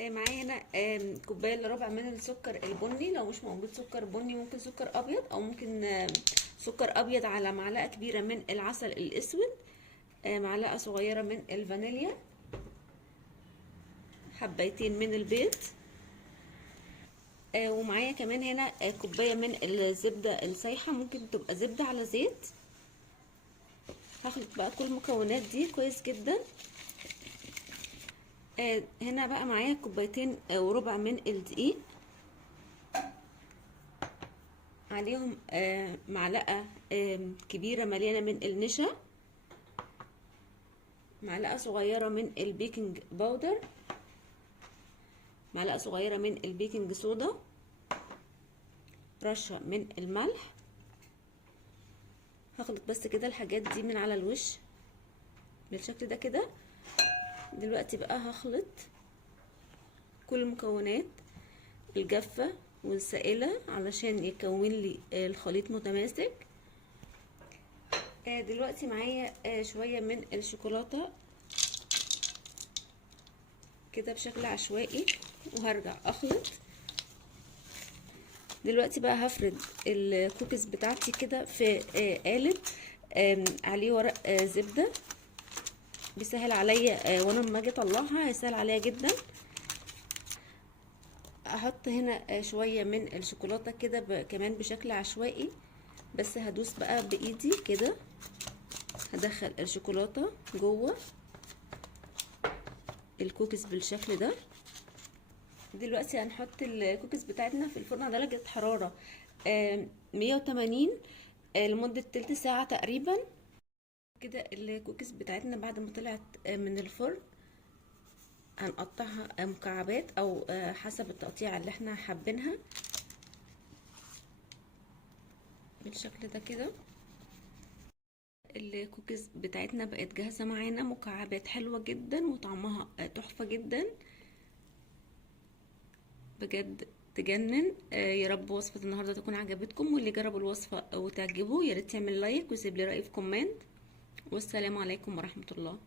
معايا هنا كوبايه الا ربع من السكر البني. لو مش موجود سكر بني ممكن سكر ابيض، او ممكن سكر ابيض على معلقه كبيره من العسل الاسود، معلقه صغيره من الفانيليا، حبيتين من البيض، ومعايا كمان هنا كوبايه من الزبده السايحه، ممكن تبقى زبده على زيت. هخلط بقى كل المكونات دي كويس جدا. هنا بقى معايا كوبايتين وربع من الدقيق، عليهم معلقه كبيره مليانه من النشا، معلقه صغيره من البيكنج باودر، معلقه صغيره من البيكنج صودا، رشه من الملح. هخلط بس كده الحاجات دي من على الوش بالشكل ده كده. دلوقتي بقى هخلط كل المكونات الجافة والسائلة علشان يكون لي الخليط متماسك. دلوقتي معايا شوية من الشوكولاتة كده بشكل عشوائي، وهرجع اخلط. دلوقتي بقى هفرد الكوكيز بتاعتي كده في قالب عليه ورق زبدة، بيسهل عليا وانا لما اجي اطلعها هيسهل عليا جدا. احط هنا شويه من الشوكولاته كده كمان بشكل عشوائي، بس هدوس بقى بايدي كده، هدخل الشوكولاته جوه الكوكيز بالشكل ده. دلوقتي هنحط الكوكيز بتاعتنا في الفرن على درجه حراره 180 لمده تلت ساعه تقريبا. كده الكوكيز بتاعتنا بعد ما طلعت من الفرن هنقطعها مكعبات او حسب التقطيع اللي احنا حابينها بالشكل ده كده. الكوكيز بتاعتنا بقت جاهزة معانا، مكعبات حلوة جدا وطعمها تحفة جدا بجد تجنن. يا رب وصفة النهاردة تكون عجبتكم، واللي جرب الوصفة وتعجبه يا ريت يعمل لايك ويسيب لي رأيه في كومنت. والسلام عليكم ورحمة الله.